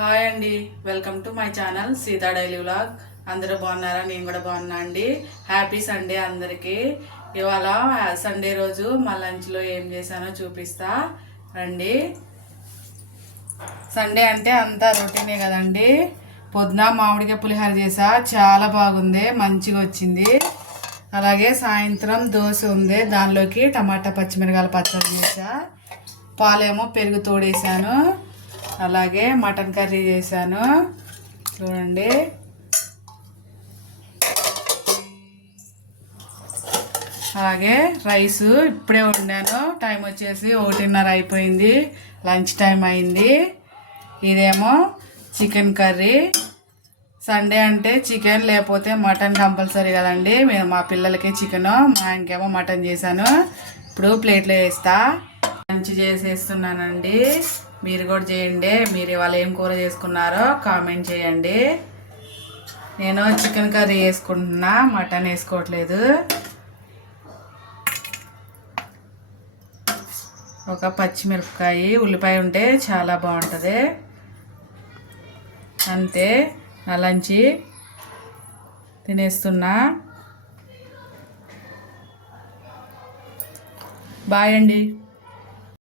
Hi అండి, welcome to my channel Sita daily vlog. అందరూ బాగున్నారా? నేను కూడా బాగున్నా అండి. హ్యాపీ సండే అందరికీ. ఇవాళ సండే రోజు మా లంచ్లో ఏం చేశానో చూపిస్తా రండి. సండే అంటే అంతా రొటీనే కదండి. పొద్దున మామిడికాయ పులిహోర చేసా, చాలా బాగుంది, మంచిగా వచ్చింది. అలాగే సాయంత్రం దోశ ఉంది, దానిలోకి టమాటా పచ్చిమిరకాయల పచ్చడి చేసా. పాలేమో పెరుగు తోడేసాను. అలాగే మటన్ కర్రీ చేశాను చూడండి. అలాగే రైస్ ఇప్పుడే వండాను. టైం వచ్చేసి 1:30 అయిపోయింది, లంచ్ టైం అయింది. ఇదేమో చికెన్ కర్రీ. సండే అంటే చికెన్ లేకపోతే మటన్ కంపల్సరీ కదండి. మా పిల్లలకి చికెన్, మా ఆయనకేమో మటన్ చేశాను. ఇప్పుడు ప్లేట్లో వేస్తా. లంచ్ చేసేస్తున్నానండి. మీరు కూడా చేయండి. మీరు ఇవాళ ఏం కూర చేసుకున్నారో కామెంట్ చేయండి. నేను చికెన్ కర్రీ వేసుకుంటున్నా, మటన్ వేసుకోవట్లేదు. ఒక పచ్చిమిరపకాయ, ఉల్లిపాయ ఉంటే చాలా బాగుంటుంది. అంతే, నా లంచి తినేస్తున్నా. బాయ్ అండి.